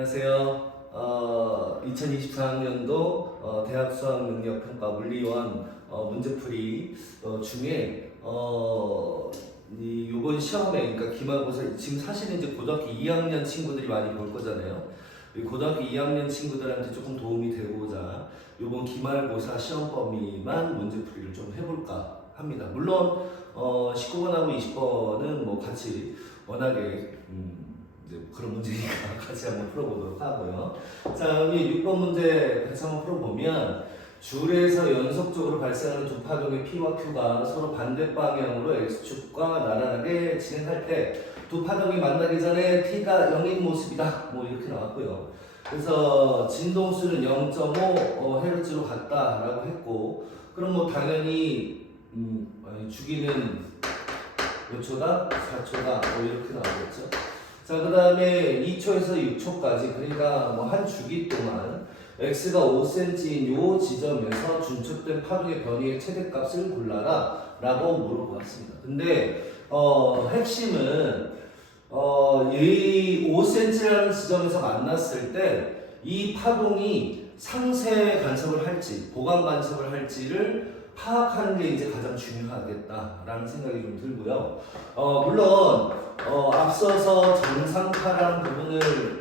안녕하세요. 2024학년도 대학 수학 능력 평가 물리원 문제풀이 중에 이번 시험에 그러니까 기말고사 지금 사실은 이제 고등학교 2학년 친구들이 많이 볼 거잖아요. 이 고등학교 2학년 친구들한테 조금 도움이 되고자 이번 기말고사 시험 범위만 문제풀이를 좀 해볼까 합니다. 물론 19번하고 20번은 뭐 같이 워낙에 이제 그런 문제니까 같이 한번 풀어보도록 하고요. 자, 여기 6번 문제 같이 한번 풀어보면 줄에서 연속적으로 발생하는 두 파동의 P와 Q가 서로 반대 방향으로 X축과 나란하게 진행할 때 두 파동이 만나기 전에 T가 0인 모습이다. 뭐 이렇게 나왔고요. 그래서 진동수는 0.5Hz로 같다라고 했고, 그럼 뭐 당연히 주기는 몇 초다? 4초다. 뭐 이렇게 나오겠죠. 자, 그 다음에 2초에서 6초까지, 그러니까 뭐 한 주기 동안 x가 5cm인 요 지점에서 준축된 파동의 변이의 최대값을 골라라 라고 물어보았습니다. 근데 핵심은 이 5cm라는 지점에서 만났을 때 이 파동이 상세 간섭을 할지 보강 간섭을 할지를 파악하는 게 이제 가장 중요하겠다라는 생각이 좀 들고요. 물론 앞서서 정상파라는 부분을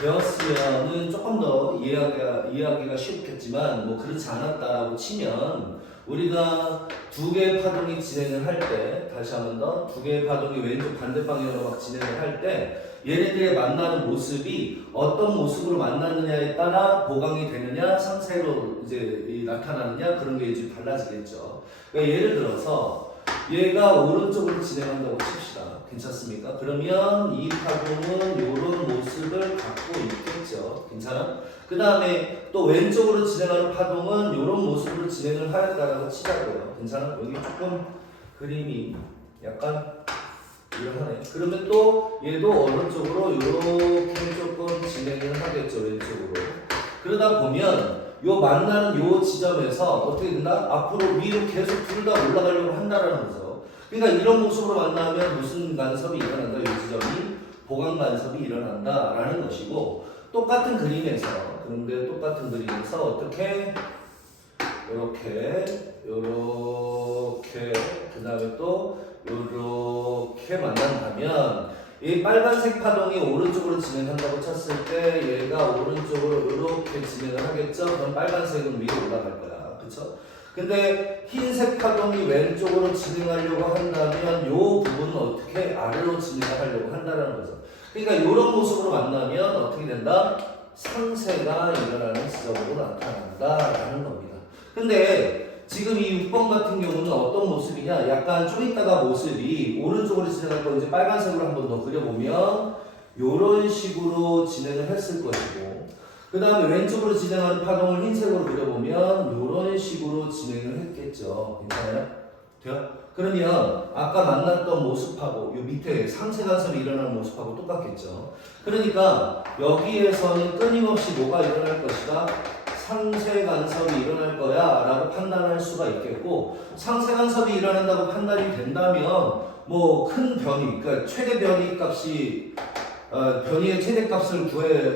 배웠으면은 조금 더 이해하기가 쉽겠지만 뭐 그렇지 않았다라고 치면 우리가 두 개의 파동이 진행을 할 때 다시 한 번 더 두 개의 파동이 왼쪽 반대 방향으로 막 진행을 할 때 얘네들의 만나는 모습이 어떤 모습으로 만나느냐에 따라 보강이 되느냐 상세로 이제 나타나느냐 그런 게 이제 달라지겠죠. 그러니까 예를 들어서 얘가 오른쪽으로 진행한다고 칩시다. 괜찮습니까? 그러면 이 파동은 이런 모습을 갖고 있겠죠. 괜찮아? 그 다음에 또 왼쪽으로 진행하는 파동은 이런 모습으로 진행을 하였다라고 치자고요. 괜찮아? 여기 조금 그림이 약간 이러하네. 그러면 또 얘도 오른쪽으로 이렇게 조금 진행을 하겠죠. 왼쪽으로. 그러다 보면 요 만나는 요 지점에서 어떻게 된다? 앞으로 위로 계속 둘 다 올라가려고 한다라는 거죠. 그러니까 이런 모습으로 만나면 무슨 간섭이 일어난다? 이 지점이 보강 간섭이 일어난다라는 것이고, 똑같은 그림에서 그런데 똑같은 그림에서 어떻게 요렇게 그 다음에 또 요렇게 만난다면 이 빨간색 파동이 오른쪽으로 진행한다고 쳤을 때 얘가 오른쪽으로 이렇게 진행을 하겠죠? 그럼 빨간색은 위로 올라갈 거야. 그쵸? 근데 흰색 파동이 왼쪽으로 진행하려고 한다면 요 부분은 어떻게 아래로 진행을 하려고 한다는 거죠. 그러니까 이런 모습으로 만나면 어떻게 된다? 상세가 일어나는 지점으로 나타난다라는 겁니다. 근데 지금 이 6번 같은 경우는 어떤 모습이냐? 약간 좀 이따가 모습이 오른쪽으로 진행할 거 이제 빨간색으로 한번 더 그려보면 이런 식으로 진행을 했을 것이고, 그 다음에 왼쪽으로 진행하는 파동을 흰색으로 그려보면 이런 식으로 진행을 했겠죠. 괜찮아요? 돼요? 그러면 아까 만났던 모습하고 이 밑에 상세 간섭이 일어나는 모습하고 똑같겠죠. 그러니까 여기에서는 끊임없이 뭐가 일어날 것이다? 상세 간섭이 일어날 거야 라고 판단할 수가 있겠고, 상세 간섭이 일어난다고 판단이 된다면 뭐 큰 변이, 그러니까 최대 변이 값이 변이의 최대값을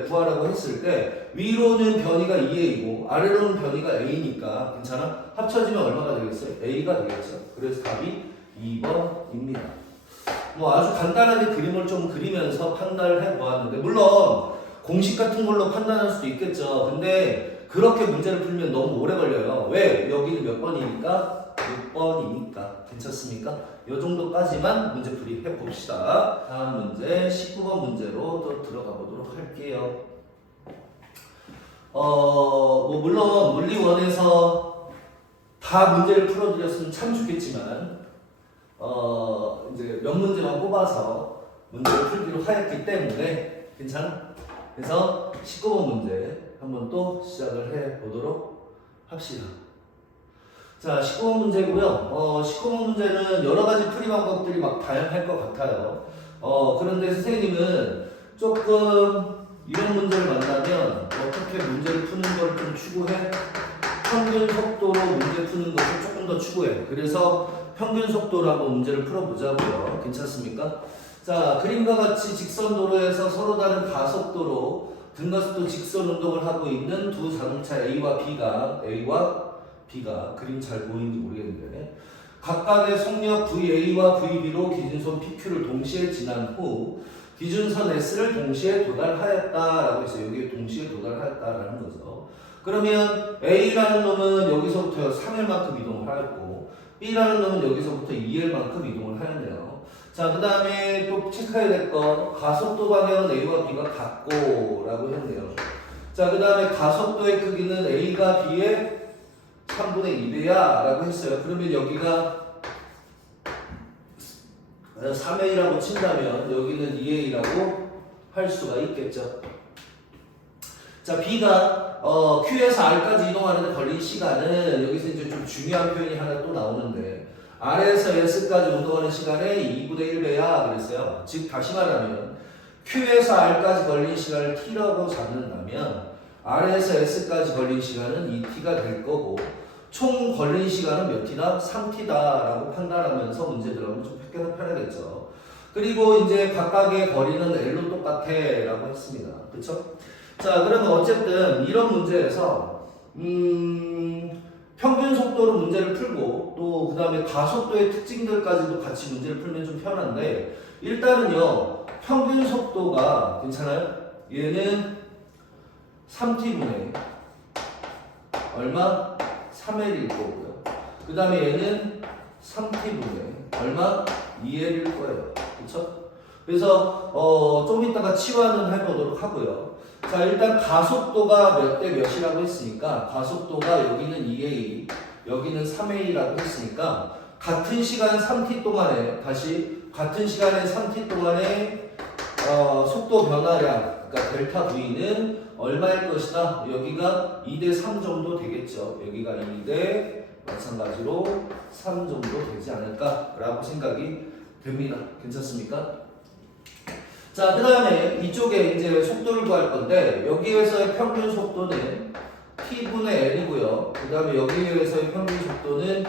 구하라고 했을 때 위로는 변이가 2a이고 아래로는 변이가 a니까 괜찮아? 합쳐지면 얼마가 되겠어요? a가 되겠죠. 그래서 답이 2번입니다. 뭐 아주 간단하게 그림을 좀 그리면서 판단을 해보았는데, 물론 공식 같은 걸로 판단할 수도 있겠죠. 근데 그렇게 문제를 풀면 너무 오래 걸려요. 왜? 여기는 몇 번이니까? 6번이니까. 괜찮습니까? 이 정도까지만 문제풀이 해봅시다. 다음 문제 19번 문제로 또 들어가 보도록 할게요. 뭐 물론 물리원에서 다 문제를 풀어드렸으면 참 좋겠지만 이제 몇 문제만 뽑아서 문제를 풀기로 하였기 때문에 괜찮아? 그래서 19번 문제 한번 또 시작을 해보도록 합시다. 자, 19번 문제고요. 19번 문제는 여러 가지 풀이 방법들이 막 다양할 것 같아요. 그런데 선생님은 조금 이런 문제를 만나면 어떻게 문제를 푸는 걸 좀 추구해? 평균 속도로 문제 푸는 것을 조금 더 추구해. 그래서 평균 속도로 한번 문제를 풀어보자고요. 괜찮습니까? 자, 그림과 같이 직선 도로에서 서로 다른 가속도로 등가속도 직선 운동을 하고 있는 두 자동차 A와 B가 그림 잘 보이는지 모르겠는데 각각의 속력 VA와 VB로 기준선 PQ를 동시에 지난 후 기준선 S를 동시에 도달하였다라고 했어요. 여기에 동시에 도달하였다라는 거죠. 그러면 A라는 놈은 여기서부터 3L만큼 이동을 하였고 B라는 놈은 여기서부터 2L만큼 이동을 하였네요. 자, 그 다음에 또 체크해야 될 건 가속도 방향은 A와 B가 같고 라고 했네요. 자, 그 다음에 가속도의 크기는 A가 B의 3분의 2배야 라고 했어요. 그러면 여기가 3A라고 친다면 여기는 2A라고 할 수가 있겠죠. 자, B가 Q에서 R까지 이동하는데 걸린 시간은 여기서 이제 좀 중요한 표현이 하나 또 나오는데 R에서 S까지 운동하는 시간에 2분의 1배야 그랬어요. 즉 다시 말하면 Q에서 R까지 걸린 시간을 T라고 잡는다면 R에서 S까지 걸린 시간은 2T가 될 거고 총 걸린 시간은 몇 T다? 3T다라고 판단하면서 문제 들어가면 좀 편하겠죠. 그리고 이제 각각의 거리는 L로 똑같아 라고 했습니다. 그쵸? 자, 그러면 어쨌든 이런 문제에서 평균 속도로 문제를 풀고 또 그 다음에 가속도의 특징들까지도 같이 문제를 풀면 좀 편한데 일단은요 평균 속도가 괜찮아요? 얘는 3t분의 얼마? 3L일 거고요. 그 다음에 얘는 3t분의 얼마? 2L일 거예요. 그쵸? 그래서 좀 이따가 치환은 해보도록 하고요. 자, 일단 가속도가 몇 대 몇이라고 했으니까 가속도가 여기는 2A 여기는 3A라고 했으니까 같은 시간 3t 동안에 다시 같은 시간에 3t 동안에 속도 변화량 그러니까 델타 V는 얼마일 것이다. 여기가 2대 3 정도 되겠죠. 여기가 2대 마찬가지로 3 정도 되지 않을까라고 생각이 됩니다. 괜찮습니까? 자, 그 다음에 이쪽에 이제 속도를 구할 건데 여기에서의 평균 속도는 t분의 l이고요. 그 다음에 여기에서의 평균 속도는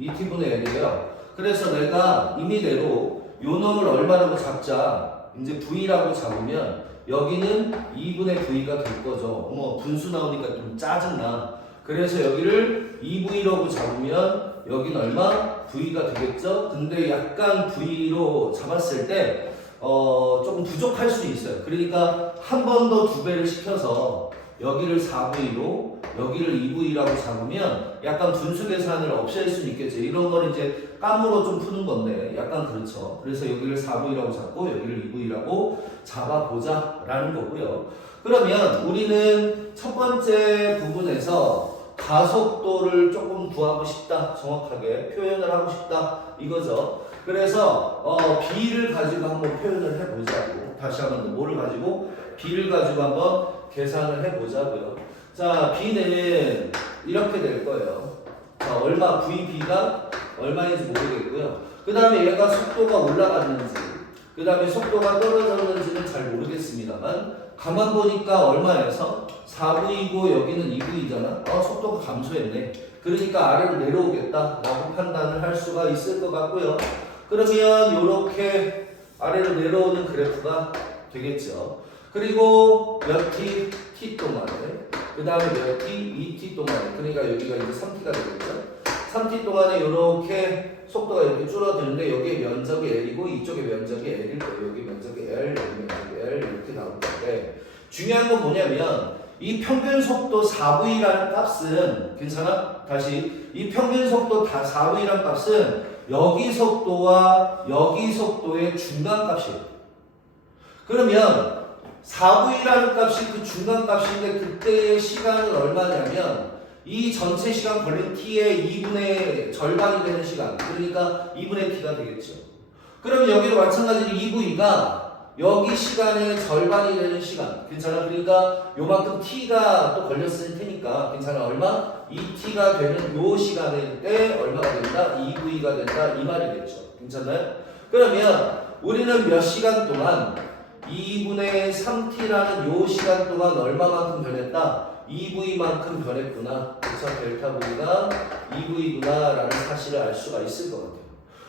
2t분의 l이에요. 그래서 내가 임의대로 요 놈을 얼마라고 잡자. 이제 v라고 잡으면 여기는 2분의 v가 될 거죠. 어머, 분수 나오니까 좀 짜증나. 그래서 여기를 2v라고 잡으면 여기는 얼마? v가 되겠죠. 근데 약간 v로 잡았을 때 조금 부족할 수 있어요. 그러니까 한 번 더 2배를 시켜서 여기를 4V로 여기를 2V라고 잡으면 약간 분수 계산을 없앨 수 있겠죠. 이런 걸 이제 깜으로 좀 푸는 건데 약간 그렇죠. 그래서 여기를 4V라고 잡고 여기를 2V라고 잡아보자 라는 거고요. 그러면 우리는 첫 번째 부분에서 가속도를 조금 구하고 싶다. 정확하게 표현을 하고 싶다. 이거죠. 그래서 B를 가지고 한번 표현을 해보자고. 다시 한번 뭐를 가지고? B를 가지고 한번 계산을 해보자고요. 자, B는 이렇게 될 거예요. 자, 얼마 VB가 얼마인지 모르겠고요. 그 다음에 얘가 속도가 올라갔는지 그 다음에 속도가 떨어졌는지는 잘 모르겠습니다만 가만 보니까 얼마에서 4V이고 여기는 2V잖아. 속도가 감소했네. 그러니까 아래로 내려오겠다 라고 판단을 할 수가 있을 것 같고요. 그러면 이렇게 아래로 내려오는 그래프가 되겠죠. 그리고 몇 t 동안에 그 다음에 몇 t, 2t 동안에 그러니까 여기가 이제 3t가 되겠죠. 3t 동안에 이렇게 속도가 이렇게 줄어드는데 여기에 면적이 L이고 이쪽에 면적이 L일 거예요. 여기 면적이 L, 여기 면적이 L 이렇게 나올 건데 중요한 건 뭐냐면 이 평균 속도 4V라는 값은 괜찮아? 다시 이 평균 속도 4V라는 값은 여기 속도와 여기 속도의 중간 값이에요. 그러면 4V라는 값이 그 중간 값인데 그때의 시간은 얼마냐면 이 전체 시간 걸린 t의 2분의 절반이 되는 시간 그러니까 2분의 t가 되겠죠. 그럼 여기도 마찬가지로 2V가 여기 시간의 절반이 되는 시간 괜찮아? 그러니까 요만큼 t가 또 걸렸을 테니까 괜찮아? 얼마? 2t가 되는 요 시간일 때 얼마가 된다? 2V가 된다 이 말이겠죠. 괜찮나요? 그러면 우리는 몇 시간 동안 2분의 3t라는 요 시간 동안 얼마만큼 변했다? 2V만큼 변했구나. 그쵸? 델타 V가 2V구나 라는 사실을 알 수가 있을 것 같아요.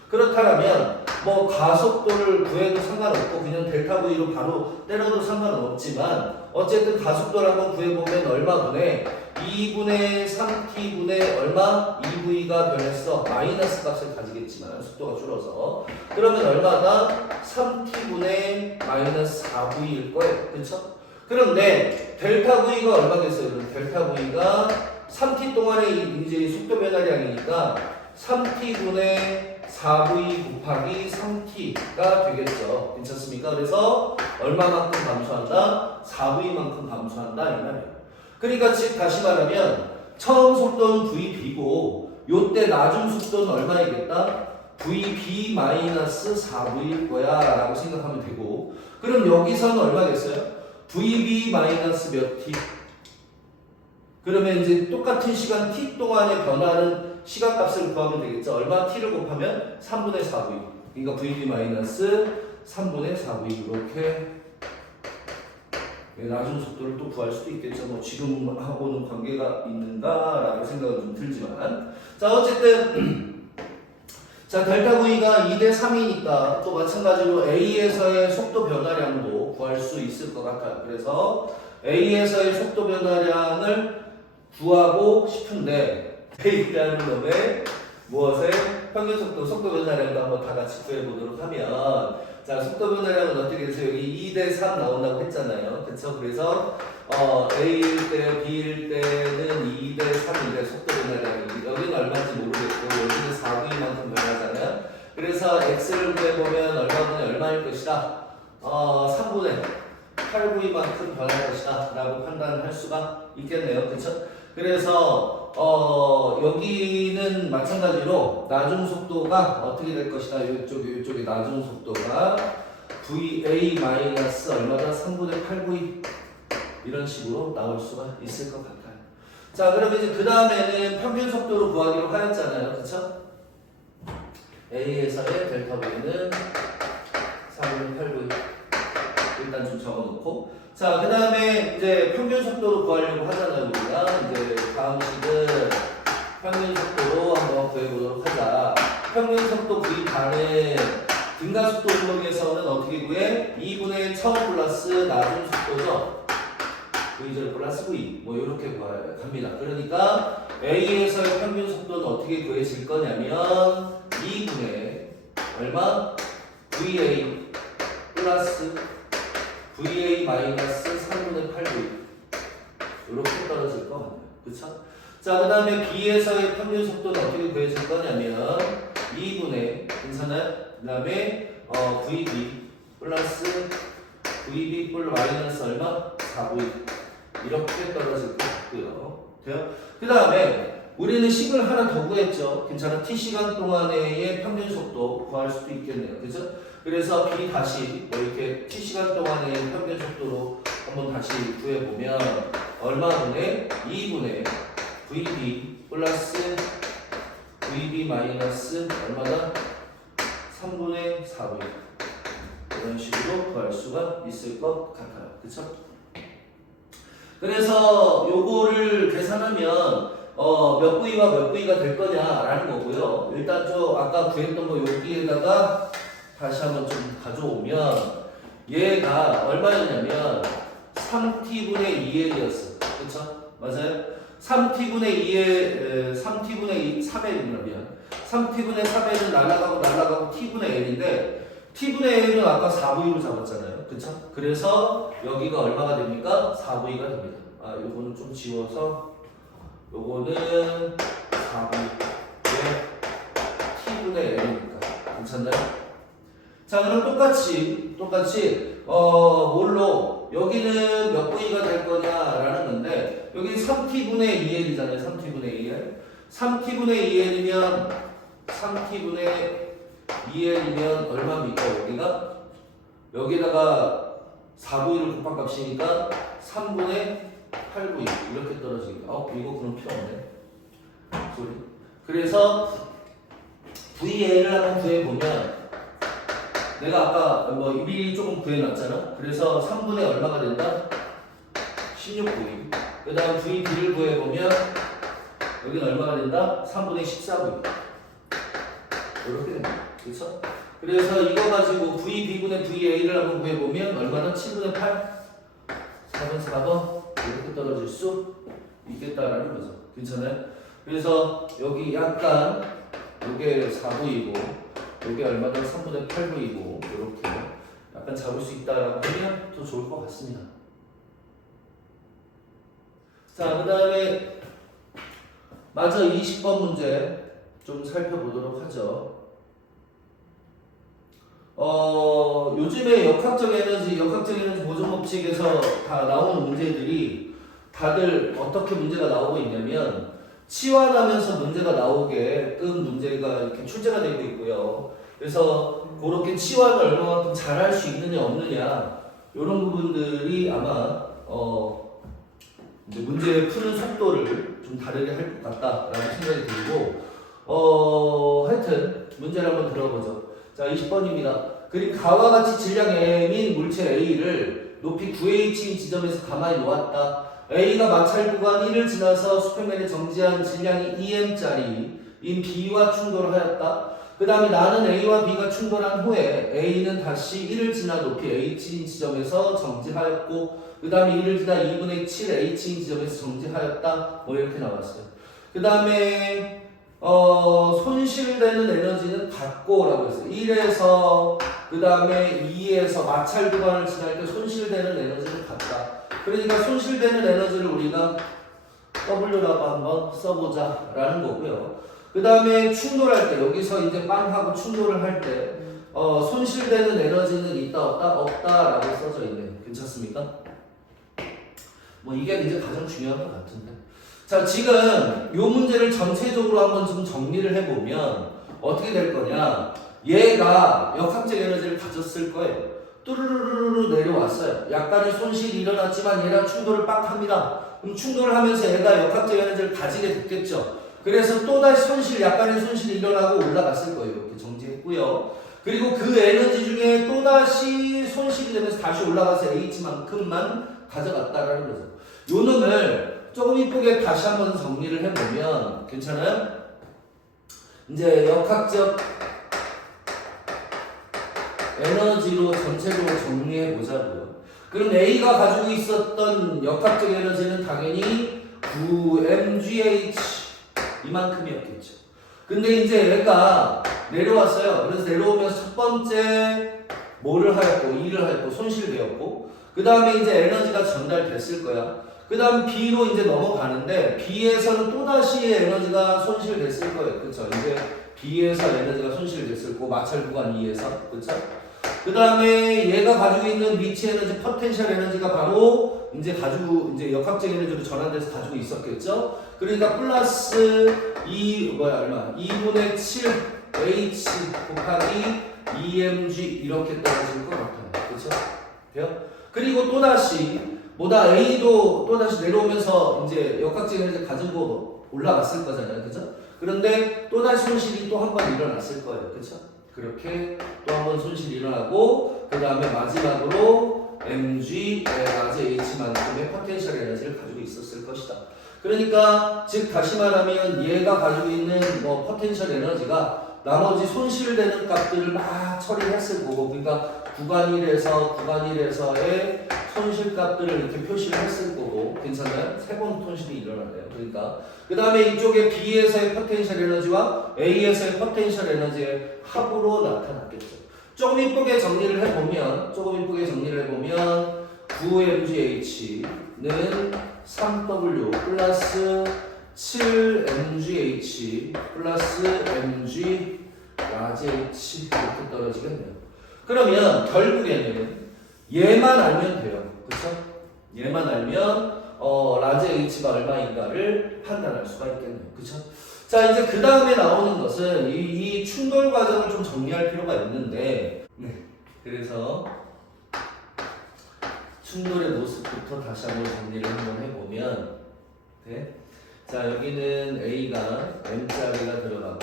그렇다면 뭐 가속도를 구해도 상관없고 그냥 델타 V로 바로 때려도 상관은 없지만 어쨌든 가속도를 한번 구해보면 얼마분의 2분의 3t분의 얼마? 2v가 변했어. 마이너스 값을 가지겠지만 속도가 줄어서 그러면 얼마다? 3t분의 마이너스 4v일 거예요. 그쵸? 그런데 델타 V가 얼마 됐어요? 그럼 델타 V가 3t 동안의 이제 속도 변화량이니까 3t분의 4v 곱하기 3t가 되겠죠. 괜찮습니까? 그래서 얼마만큼 감소한다? 4v만큼 감소한다 이 말이에요. 그러니까 즉 다시 말하면 처음 속도는 VB고 요때 나중 속도는 얼마이겠다? VB-4V일 거야 라고 생각하면 되고 그럼 여기서는 얼마겠어요? VB 마이너스 몇 t? 그러면 이제 똑같은 시간 t 동안에 변하는 시간값을 구하면 되겠죠. 얼마? t를 곱하면 3분의 4v. 그러니까 VB 마이너스 3분의 4v 이렇게 나중 속도를 또 구할 수도 있겠죠. 뭐 지금하고는 관계가 있는가라는 생각은 좀 들지만 자 어쨌든 자 델타 V가 2대 3이니까 또 마찬가지로 A에서의 속도 변화량도 구할 수 있을 것 같아요. 그래서 A에서의 속도 변화량을 구하고 싶은데 A라는 놈의 무엇에 평균 속도, 속도 변화량도 한번 다 같이 구해보도록 하면 자 속도 변화량은 어떻게 돼서 여기 2대 3 나온다고 했잖아요. 그쵸? 그래서 A일 때, B일 때는 2대 3인데 속도 변화량이 여기는 얼마인지 모르겠고 여기는 4V만큼 변하잖아요. 그래서 X를 구해보면 얼마분의 얼마일 것이다. 3분의 8V만큼 변할 것이다 라고 판단을 할 수가 있겠네요. 그쵸? 그래서 여기는 마찬가지로 나중 속도가 어떻게 될 것이다. 이쪽에 나중 속도가 VA 마이너스 얼마다 3분의 8V 이런 식으로 나올 수가 있을 것 같아요. 자, 그러면 이제 그 다음에는 평균 속도로 구하기로 하였잖아요. 그쵸? A에서의 델타 V는 3분의 8V 일단 좀 적어놓고 자, 그 다음에 이제 평균 속도로 구하려고 하잖아요. 우리가 이제 다음 식은 평균 속도로 한번 구해보도록 하자. 평균 속도 V 반은 등가 속도 운동에서는 어떻게 구해? 2분의 1000 플러스 나중 속도죠. V절 플러스 V 뭐 이렇게 갑니다. 그러니까 A에서의 평균 속도는 어떻게 구해질 거냐면 2분의 얼마? VA 플러스 VA 마이너스 3분의 8V 이렇게 떨어질 것 같아요. 그쵸? 자, 그 다음에 B에서의 평균 속도는 어떻게 구해질 거냐면 2분의 괜찮아요? 그 다음에 VB 플러스 VB 플 마이너스 얼마? 4V 이렇게 떨어질 것 같고요. 돼요? 그 다음에 우리는 식을 하나 더 구했죠. 괜찮아? T시간 동안의 평균 속도 구할 수도 있겠네요. 그죠? 그래서 B 다시 뭐 이렇게 T시간 동안의 평균 속도로 한번 다시 구해보면 얼마분의 2분의 VB 플러스 VB 마이너스 얼마다? 3분의 4V 이런 식으로 구할 수가 있을 것 같아요. 그쵸? 그래서 요거를 계산하면 몇 V와 몇 V가 될 거냐라는 거고요. 일단 저 아까 구했던 거 여기에다가 다시 한번 좀 가져오면 얘가 얼마였냐면 3t분의 2L이었어. 그쵸? 맞아요? 3t분의 2에 3t분의 3L이라면 3t분의 3L은 날아가고 t분의 L인데 t분의 L은 아까 4V로 잡았잖아요. 그쵸? 그래서 여기가 얼마가 됩니까? 4V가 됩니다. 아, 요거는 좀 지워서 요거는 4V의 t분의 L이니까 괜찮나요? 자, 그럼 똑같이 뭘로 여기는 몇 V가 될 거냐라는 건데 여기 3t분의 2L이잖아요. 3t분의 2L 3t분의 2L이면 얼마입니까? 여기다가 4V를 곱한 값이니까 3분의 8V 이렇게 떨어지겠다. 이거 그럼 필요 없네. 소리. 그래서 VA를 한번 구해보면 내가 아까 뭐 미리 조금 구해놨잖아. 그래서 3분의 얼마가 된다? 16V. 그 다음 VB를 구해보면 여기는 얼마가 된다? 3분의 14V. 이렇게 됩니다. 그렇죠? 그래서 이거 가지고 V, B분의 VA를 한번 구해보면 얼마나 7분의 8? 4번, 4번 이렇게 떨어질 수 있겠다라는 거죠. 괜찮아요? 그래서 여기 약간 요게 4부이고 요게 얼마나 3분의 8부이고 이렇게 약간 잡을 수 있다라고 하면 더 좋을 것 같습니다. 자, 그 다음에 마저 20번 문제 좀 살펴보도록 하죠. 요즘에 역학적 에너지 보존 법칙에서 다 나오는 문제들이 다들 어떻게 문제가 나오고 있냐면 치환하면서 문제가 나오게끔 문제가 이렇게 출제가 되고 있고요. 그래서 그렇게 치환을 얼마만큼 잘할 수 있느냐 없느냐 이런 부분들이 아마 이제 문제 푸는 속도를 좀 다르게 할 것 같다라는 생각이 들고 하여튼 문제를 한번 들어보죠. 자, 20번입니다. 그림 가와 같이 질량 m인 물체 A를 높이 9h인 지점에서 가만히 놓았다. A가 마찰 구간 1을 지나서 수평면에 정지한 질량이 2m짜리인 B와 충돌을 하였다. 그 다음에 나는 A와 B가 충돌한 후에 A는 다시 1을 지나 높이 h인 지점에서 정지하였고 그 다음에 1을 지나 2분의 7 h인 지점에서 정지하였다. 뭐 이렇게 나왔어요. 그 다음에 손실되는 에너지는 같고라고 했어요. 1에서 그 다음에 2에서 마찰 구간을 지날 때 손실되는 에너지는 같다. 그러니까 손실되는 에너지를 우리가 W라고 한번 써보자 라는 거고요. 그 다음에 충돌할 때 여기서 이제 빵하고 충돌을 할 때 손실되는 에너지는 있다 없다 라고 써져 있네요. 괜찮습니까? 뭐 이게 이제 가장 중요한 것 같은데. 자, 지금 이 문제를 전체적으로 한번 좀 정리를 해보면 어떻게 될 거냐. 얘가 역학적 에너지를 가졌을 거예요. 뚜루루루루 내려왔어요. 약간의 손실이 일어났지만 얘랑 충돌을 빡 합니다. 그럼 충돌을 하면서 얘가 역학적 에너지를 가지게 됐겠죠. 그래서 또다시 약간의 손실이 일어나고 올라갔을 거예요. 이렇게 정지했고요. 그리고 그 에너지 중에 또다시 손실이 되면서 다시 올라가서 H만큼만 가져갔다라는 거죠. 요 놈을 조금 이쁘게 다시 한번 정리를 해보면 괜찮아요? 이제 역학적 에너지로 전체적으로 정리해 보자고요. 그럼 A가 가지고 있었던 역학적 에너지는 당연히 9mgh 이만큼이었겠죠. 근데 이제 얘가 내려왔어요. 그래서 내려오면서 첫 번째 뭐를 하였고 2를 하였고 손실되었고 그 다음에 이제 에너지가 전달됐을 거야. 그 다음 B로 이제 넘어가는데 B에서는 또다시 에너지가 손실됐을 거예요. 그쵸? 이제 B에서 에너지가 손실됐을 거고 마찰 구간 2에서 그쵸? 그 다음에 얘가 가지고 있는 미치 에너지 포텐셜 에너지가 바로 이제 역학적 에너지로 전환돼서 가지고 있었겠죠? 그러니까 플러스 2분의 7 H 곱하기 2mg 이렇게 떨어질 것 같아요. 그쵸? 돼요? 그리고 또다시 A도 또다시 내려오면서 이제 역학적 에너지 가지고 올라갔을 거잖아요. 그죠? 그런데 또다시 손실이 또 한 번 일어났을 거예요. 그쵸? 그렇게 또 한 번 손실이 일어나고 그 다음에 마지막으로 mg 라지 h만큼의 포텐셜 에너지를 가지고 있었을 것이다. 그러니까 즉 다시 말하면 얘가 가지고 있는 포텐셜 에너지가 나머지 손실되는 값들을 막 처리했을 거고 그러니까 구간 1에서의 손실값들을 이렇게 표시를 했을 거고 괜찮아요? 세 번 손실이 일어나네요. 그러니까 그 다음에 이쪽에 B에서의 포텐셜 에너지와 A에서의 포텐셜 에너지의 합으로 나타났겠죠. 조금 이쁘게 정리를 해보면 9mgH는 3W 플러스 7mgH 플러스 mg 라지 H 이렇게 떨어지겠네요. 그러면 결국에는 얘만 알면 돼요. 그쵸? 얘만 알면 라지 H가 얼마인가를 판단할 수가 있겠네요. 그쵸? 자, 이제 그 다음에 나오는 것은 이 충돌 과정을 좀 정리할 필요가 있는데 그래서 충돌의 모습부터 다시 한번 정리를 한번 해보면 자, 여기는 A가 M짜리가 들어가고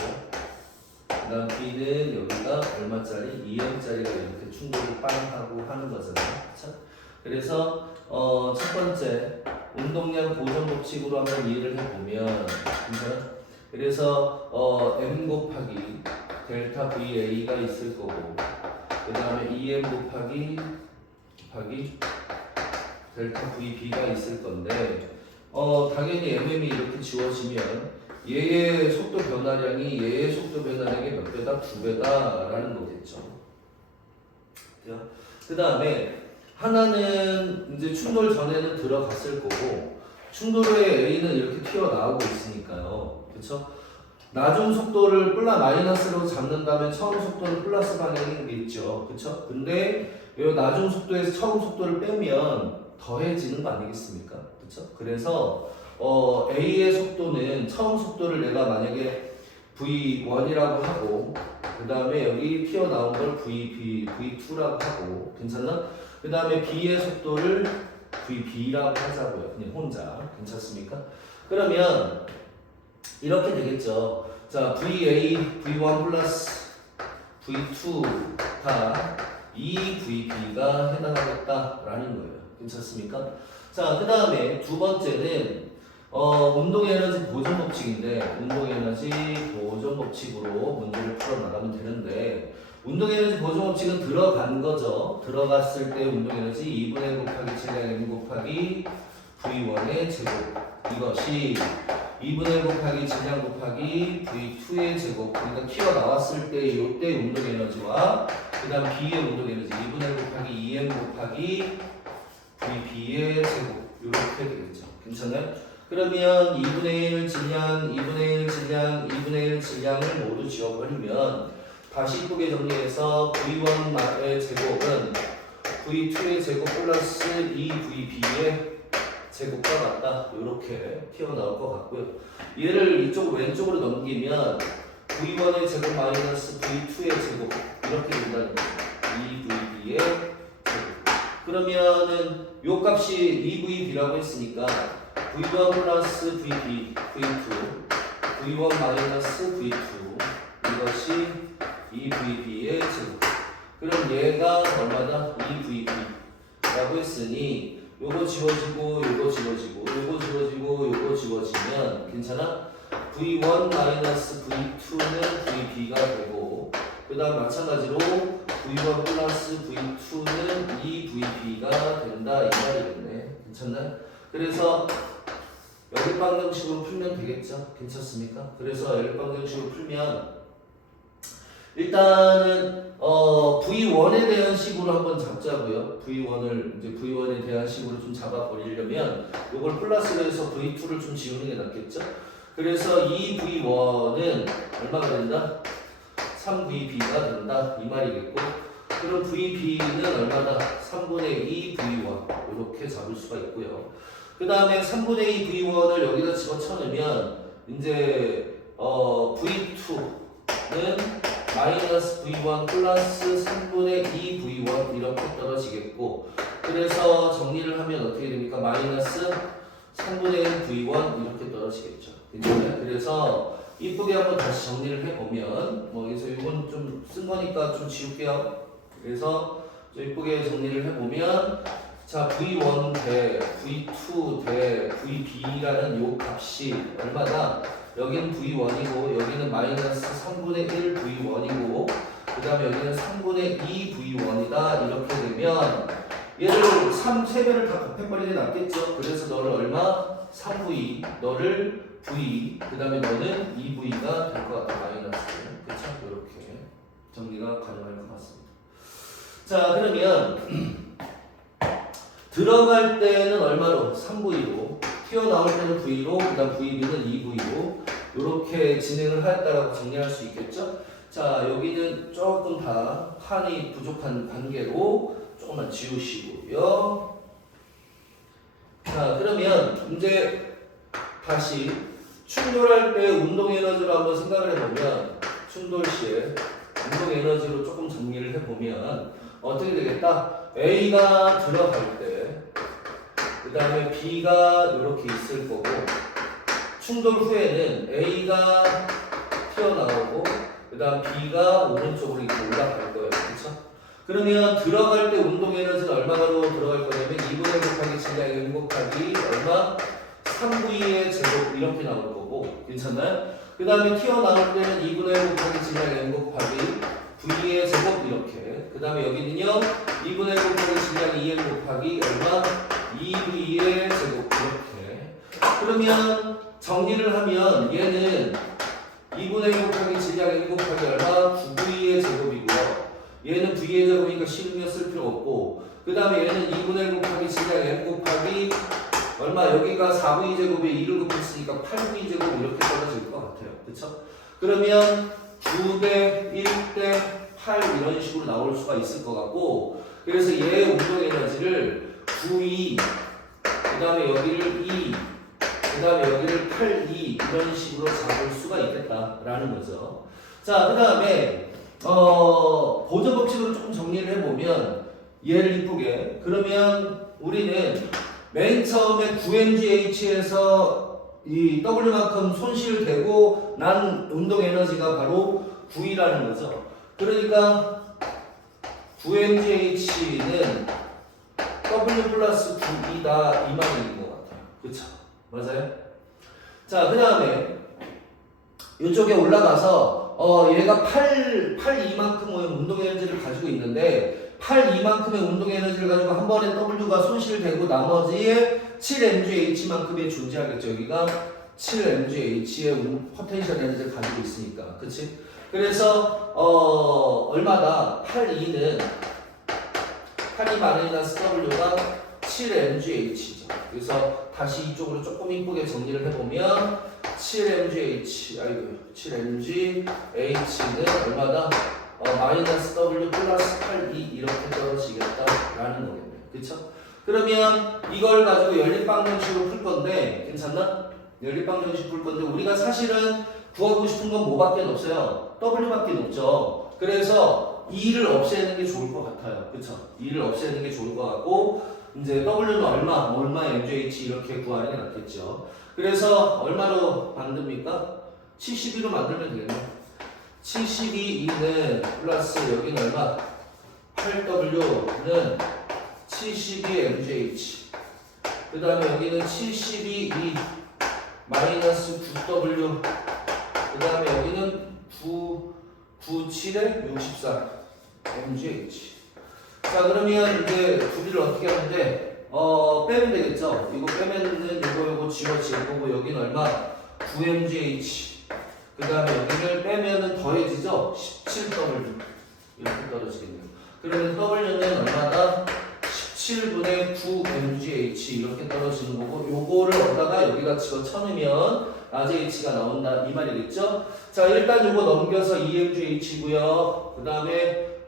그 다음 B는 여기가 얼마짜리? 2m짜리가 이렇게 충돌을 빵 하고 하는 거잖아요. 그쵸? 그래서 첫 번째 운동량 보존 법칙으로 한번 이해를 해보면 그래서 M 곱하기 델타 VA가 있을 거고 그 다음에 EM 곱하기 델타 VB가 있을 건데 당연히 MM이 이렇게 지워지면 얘의 속도 변화량이 얘의 속도 변화량의 몇 배다? 2배다라는 거겠죠. 그 다음에 하나는 이제 충돌 전에는 들어갔을 거고 충돌 후에 A는 이렇게 튀어나오고 있으니까요. 그쵸? 낮은 속도를 마이너스로 잡는다면 처음 속도는 플러스 방향이겠죠. 그쵸? 근데 이 낮은 속도에서 처음 속도를 빼면 더해지는 거 아니겠습니까? 그쵸? 그래서 A의 속도는 처음 속도를 내가 만약에 V1이라고 하고 그 다음에 여기 튀어나온 걸 V2라고 하고 괜찮나? 그 다음에 B의 속도를 VB라고 하자고요. 그냥 혼자. 괜찮습니까? 그러면 이렇게 되겠죠. 자, VA, V1 플러스 V2가 이 VB가 해당하겠다라는 거예요. 괜찮습니까? 자, 그 다음에 두 번째는 운동에너지 보존 법칙인데 운동에너지 보존 법칙으로 문제를 풀어나가면 되는데 운동에너지 보존 법칙은 들어간 거죠. 들어갔을 때 운동에너지 2분의 1 곱하기 7의 M 곱하기 V1의 제곱 이것이 2분의 1 곱하기 질량 곱하기 V2의 제곱 그러니까 튀어나왔을 때 이때 운동에너지와 그 다음 B의 운동에너지 2분의 1 곱하기 2M 곱하기 VB의 제곱 이렇게 되겠죠. 괜찮아요? 그러면 2분의 1 질량, 2분의 1 질량, 2분의 1 질량을 모두 지워버리면 다시 이쁘게 정리해서 V1의 제곱은 V2의 제곱 플러스 2VB의 제곱과 같다. 이렇게 튀어나올 것 같고요. 얘를 이쪽 왼쪽으로 넘기면 V1의 제곱 마이너스 V2의 제곱 이렇게 된다는 거죠. 2VB의 제곱. 그러면은 요 값이 2VB라고 했으니까 V1 플러스 VB, V2, V1 마이너스 V2 이것이 2VB의 제곱. 그럼 얘가 얼마다? 2VB라고 했으니 요거 지워지고 요거 지워지고 요거 지워지고 요거 지워지면 괜찮아? V1 마이너스 V2는 VB가 되고 그 다음 마찬가지로 V1 플러스 V2는 2VB가 된다 이 말이겠네. 괜찮나요? 그래서 열방정식으로 풀면 되겠죠? 괜찮습니까? 그래서 열방정식으로 풀면 일단은 V1에 대한 식으로 한번 잡자고요. V1에 대한 식으로 좀 잡아버리려면 이걸 플러스로 해서 V2를 좀 지우는 게 낫겠죠? 그래서 이 V1은 얼마가 된다? 3VB가 된다 이 말이겠고 그럼 VB는 얼마다? 3분의 2 V1 이렇게 잡을 수가 있고요. 그 다음에 3분의 2 V1을 여기다 집어쳐넣으면 이제 V2는 마이너스 V1 플러스 3분의 2 V1 이렇게 떨어지겠고 그래서 정리를 하면 어떻게 됩니까? 마이너스 3분의 1 V1 이렇게 떨어지겠죠. 괜찮아요? 그래서 이쁘게 한번 다시 정리를 해보면 그래서 이건 좀 쓴 거니까 좀 지울게요. 그래서 좀 이쁘게 정리를 해보면 자 V1 대 V2 대 VB라는 요 값이 얼마나 여기는 V1이고 여기는 마이너스 3분의 1 V1이고 그 다음에 여기는 3분의 2 V1이다 이렇게 되면 얘를 3배를 다 곱해버리는 게 낫겠죠. 그래서 너를 얼마? 3V 너를 V 그 다음에 너는 2V가 될 것 같아. 마이너스 그쵸? 이렇게 정리가 가능할 것 같습니다. 자 그러면 들어갈 때는 얼마로? 3V로 튀어나올 때는 V로 그 다음 VB는 2V로 이렇게 진행을 하였다라고 정리할 수 있겠죠? 자 여기는 조금 다 한이 부족한 관계로 조금만 지우시고요. 자 그러면 이제 다시 충돌할 때 운동 에너지로 한번 생각을 해보면 충돌 시에 운동 에너지로 조금 정리를 해보면 어떻게 되겠다? A가 들어갈 때 그 다음에 B가 이렇게 있을 거고 충돌 후에는 A가 튀어나오고 그 다음 B가 오른쪽으로 이렇게 올라갈 거예요. 그렇죠? 그러면 들어갈 때 운동 에너지는 얼마로 들어갈 거냐면 2분의 1 곱하기 질량 1 곱하기 얼마? 3V의 제곱 이렇게 나올 거고 괜찮나요? 그 다음에 튀어나올 때는 2분의 1 곱하기 질량 n 곱하기 v의 제곱 이렇게. 그 다음에 여기는요 2분의 1 곱하기 질량 2n 곱하기 얼마? 2v의 제곱 이렇게. 그러면 정리를 하면 얘는 2분의 1 곱하기 질량 n 곱하기 얼마? 9v의 제곱이고요. 얘는 v의 제곱이니까 식으면 쓸 필요 없고, 그 다음에 얘는 2분의 1 곱하기 질량 n 곱하기 얼마? 여기가 4v 제곱에 2를 곱했으니까 8v 제곱 이렇게 떨어질 것 같아요. 그쵸? 그러면 9대 1대 8 이런 식으로 나올 수가 있을 것 같고, 그래서 얘의 운동 에너지를 9e, 그 다음에 여기를 2, 그 다음에 여기를 8e 이런 식으로 잡을 수가 있겠다라는 거죠. 자, 그 다음에 보조 법칙으로 조금 정리를 해보면 얘를 이쁘게, 그러면 우리는 맨 처음에 9mgh에서 이 W만큼 손실되고 난 운동 에너지가 바로 9E라는 거죠. 그러니까 9mgh는 W 플러스 9E다 이 말인 것 같아요. 그쵸? 맞아요? 자, 그 다음에 이쪽에 올라가서 얘가 8E만큼의 운동 에너지를 가지고 있는데 8E만큼의 운동 에너지를 가지고 한 번에 W가 손실되고 나머지에 7mgh만큼의 존재하겠죠. 여기가 7mgh의 포텐셜 에너지를 가지고 있으니까. 그치? 그래서 얼마다 8E는 8E 마이너스 W가 7mgh죠. 그래서 다시 이쪽으로 조금 이쁘게 정리를 해보면 7mgh는 얼마다? 마이너스 W 플러스 8E 이렇게 떨어지겠다라는 거겠네요. 그쵸? 그러면 이걸 가지고 연립방정식으로 풀 건데 괜찮나? 연립방정식 풀 건데 우리가 사실은 구하고 싶은 건 뭐밖에 없어요? W밖에 없죠. 그래서 2를 없애는 게 좋을 것 같아요. 그쵸? 2를 없애는 게 좋을 것 같고 이제 W는 얼마 mgh 이렇게 구하는 게 낫겠죠. 그래서 얼마로 만듭니까? 72로 만들면 되겠네요. 72E는 플러스 여기는 얼마? 8W는 72mgh. 그 다음에 여기는 72E 마이너스 9W. 그 다음에 여기는 97에 64 mgh. 자, 그러면 이제 둘이를 어떻게 하는데 빼면 되겠죠. 이거 빼면은 요거 지워질 거고 여기는 얼마? 9mgh. 그 다음에 여기를 빼면은 더해지죠? 17W 이렇게 떨어지겠네요. 그러면 W는 얼마다? 17분의 9mgh 이렇게 떨어지는 거고 요거를 얻다가 여기가 집어쳐넣으면 RH가 나온다 이 말이겠죠? 자, 일단 요거 넘겨서 2mgh고요. 그 다음에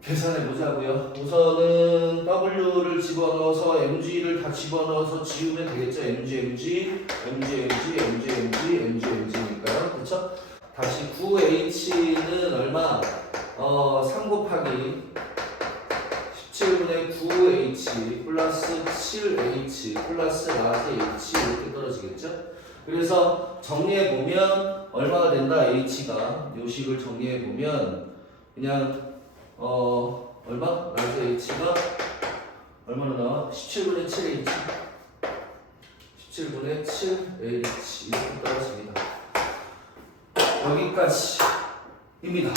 계산해 보자고요. 우선은 W를 집어넣어서 mg를 다 집어넣어서 지우면 되겠죠. mg니까요. 그쵸? 다시 9h는 얼마? 3 곱하기 17분의 9h 플러스 7h 플러스 라지 h 이렇게 떨어지겠죠? 그래서 정리해보면 얼마가 된다? h가 요식을 정리해보면 그냥 얼마? 라지 h가 얼마나 나와? 17분의 7h 17분의 7h 이렇게 떨어집니다. 여기까지입니다.